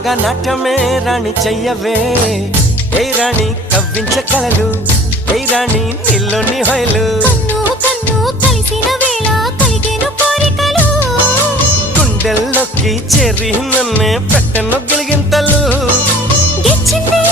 నాగా నాట్యమే రాణి చెయ్యవే ఏ రాణి కవ్వించ కలలు ఏ రాణి నీలోని హొయలు కన్ను కన్ను కలిసిన వేళ కలిగేను కోరికలు గుండెల్లోకి చేరి నన్నే పెట్టెను గిలిగింతలు గిచ్చింది